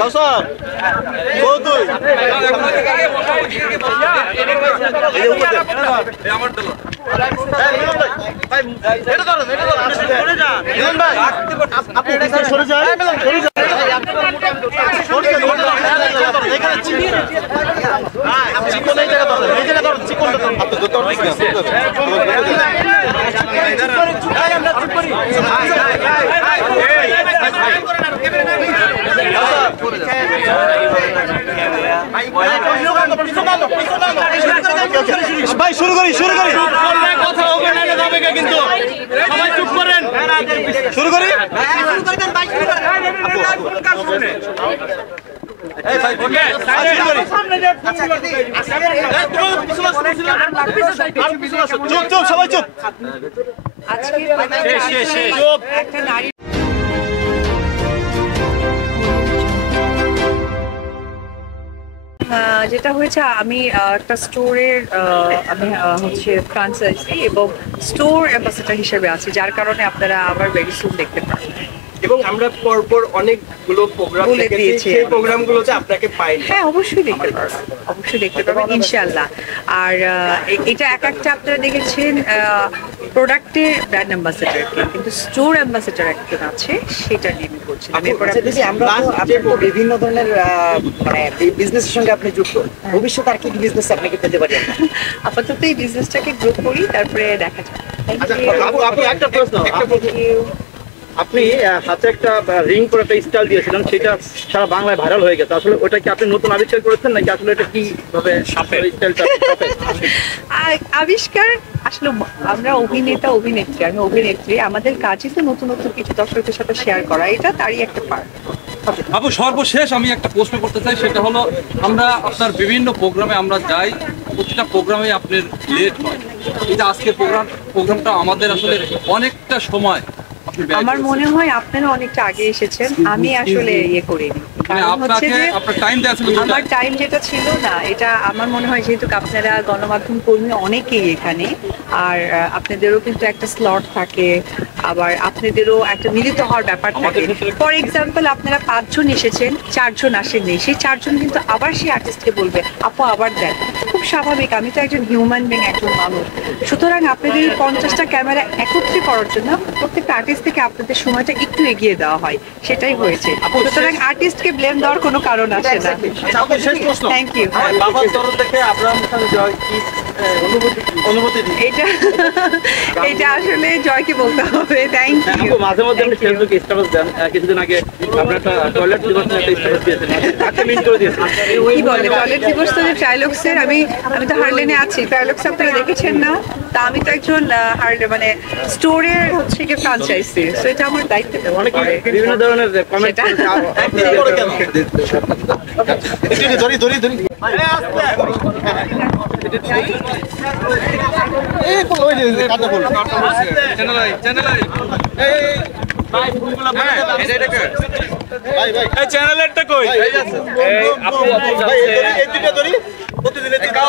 কাউসার কৌতুই সরে যায় চিকন এই জায়গা ধরেন এই জায়গা ধরেন চিকনটা ভাই শুরু করি কথা হবে না যাবে কিন্তু সবাই চুপ করেন শুরু করি চুপ সবাই চুপ যেটা হয়েছে আমি একটা স্টোরের আমি হচ্ছে ফ্রাঞ্চাইজি এবং স্টোর অ্যাম্বাসেডর হিসেবে আছি, যার কারণে আপনারা আবার ভেরি সুন দেখতে পারেন। এবং আমরা পরপর অনেকগুলো প্রোগ্রাম দেখেছি, সেই প্রোগ্রামগুলোতে আপনাকে পাই। হ্যাঁ, অবশ্যই দেখতে পারবেন ইনশাআল্লাহ। আর এটা একটা আপনারা দেখেছেন প্রোডাক্টের ব্র্যান্ড অ্যাম্বাসেডরকে, কিন্তু স্টোর অ্যাম্বাসেডর একজন আছে, সেটা নিয়ে আমি বলছি। বিভিন্ন ধরনের মানে বিজনেসের সঙ্গে আপনি যুক্ত, ভবিষ্যতে আর কি বিজনেস আপনাকে পেতে পারেন? আপাতত এই বিজনেসটাকে গ্রো করি, তারপরে দেখা যাবে। একটা প্রশ্ন, আপনি হাতে একটা রিং করে একটা স্টাইল দিয়েছিলেন, সেটা সারা বাংলায় ভাইরাল হয়ে গেছে। আসলে ওটা কি আপনি নতুন আবিষ্কার করেছেন নাকি আসলে এটা কিভাবে স্টাইলটা আবিষ্কার? আসলে আমরা অভিনেত্রী, আমি অভিনেত্রী, আমাদের কাজই তো নতুন কিছু দর্শকদের সাথে শেয়ার করা, এটা তারই একটা পার্ট। আপু সর্বশেষ আমি একটা প্রশ্ন করতে চাই, সেটা হলো আমরা আপনার বিভিন্ন প্রোগ্রামে আমরা যাই, প্রতিটা প্রোগ্রামে আপনার লেট হয়। এটা আজকের প্রোগ্রামটা আমাদের আসলে অনেকটা সময়, আমার মনে হয় আপনারা অনেকটা আগে এসেছেন, আমি আসলে ইয়ে করিনি। আমার টাইম যেটা ছিল না, এটা আমার মনে হয় যেহেতু আপনারা গণমাধ্যম কর্মী অনেকেই এখানে, আর আপনাদেরও কিন্তু একটা স্লট থাকে, আবার আপনাদেরও একটা মিলিত হওয়ার ব্যাপার থাকে। ফর এক্সাম্পল, আপনারা 5 জন এসেছেন, 4 জন আসেননি, সেই 4 জন কিন্তু আবার সেই আর্টিস্টকে বলবে আপু আবার দেন, খুব স্বাভাবিক। আমি তো একজন হিউম্যান বিং, একজন মানুষ। সুতরাং আপনাদের এই 50টা ক্যামেরা একত্রে করার জন্য প্রত্যেকটা আর্টিস্ট থেকে আপনাদের সময়টা একটু এগিয়ে দেওয়া হয়, সেটাই হয়েছে। সুতরাং আর্টিস্টকে ব্লেম দেওয়ার কোনো কারণ আছে না। Thank you. বাবার তরফ থেকে আপনার জয় কি অনুভূতি? এটা আসলে জয়কে বলতে হবে। Thank you. মাঝে মধ্যে আপনি ফেসবুকে স্ট্যাটাস দেন, কিছুদিন আগে আপনার একটা টয়লেট দিবস নিয়ে একটা স্ট্যাটাস দিয়েছেন, তাকে মিন করে দিয়েছেন। কি বলে টয়লেট দিবস? তো ট্রাইলক্সের আমি তো হারলেনে আছি, ট্রাইলক্স আপনারা দেখেছেন না? তা আমি তো একজন মানে স্টোরের হচ্ছে কি ফ্রাঞ্চাইজি, সো এটা আমার দায়িত্ব। অনেক বিভিন্ন ধরনের কমেন্ট করে কেন ধরি চ্যানেলেরটা কই? প্রতিদিনের একটা